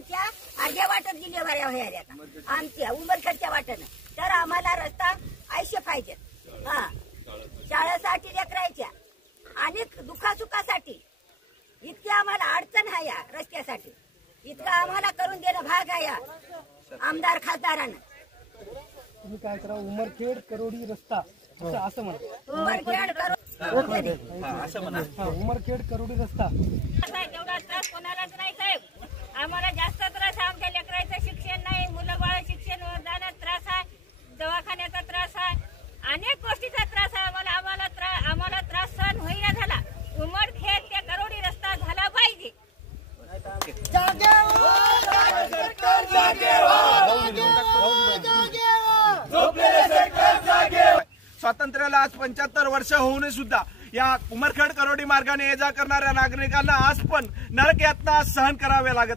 आमच्या अर्ध्या वाटत डिलेवऱ्या व्हायला आमच्या उमरखेडच्या वाटेनं, तर आम्हाला रस्ता आयुष्य पाहिजे. हा, शाळेसाठी लेकरायच्या आणि दुखासुखासाठी इतकी आम्हाला अडचण आहे या रस्त्यासाठी. इतकं आम्हाला करून देणं भाग आहे या आमदार खासदारांना. तुम्ही काय करा, उमरखेड करोडी रस्ता असं म्हणा. उमरखेड उमरखेड करोडी रस्ता तेवढा त्रास कोणालाच नाही साहेब. आम्हाला जास्त त्रास आहे. आमच्या लेकराचं शिक्षण नाही, मुलं बाळ शिक्षण जाण्यात त्रास आहे, दवाखान्याचा त्रास आहे, अनेक गोष्टीचा त्रास आहे. आम्हाला त्रास सहन होईना झाला. उमरखेड ते करोडी रस्ता झाला पाहिजे. स्वातंत्र्याला आज 75 वर्ष होऊन सुद्धा या उमरखेड करोडी मार्गाने ये जा करणाऱ्या नागरिकांना आज पण नरक यातना सहन करावे लागत.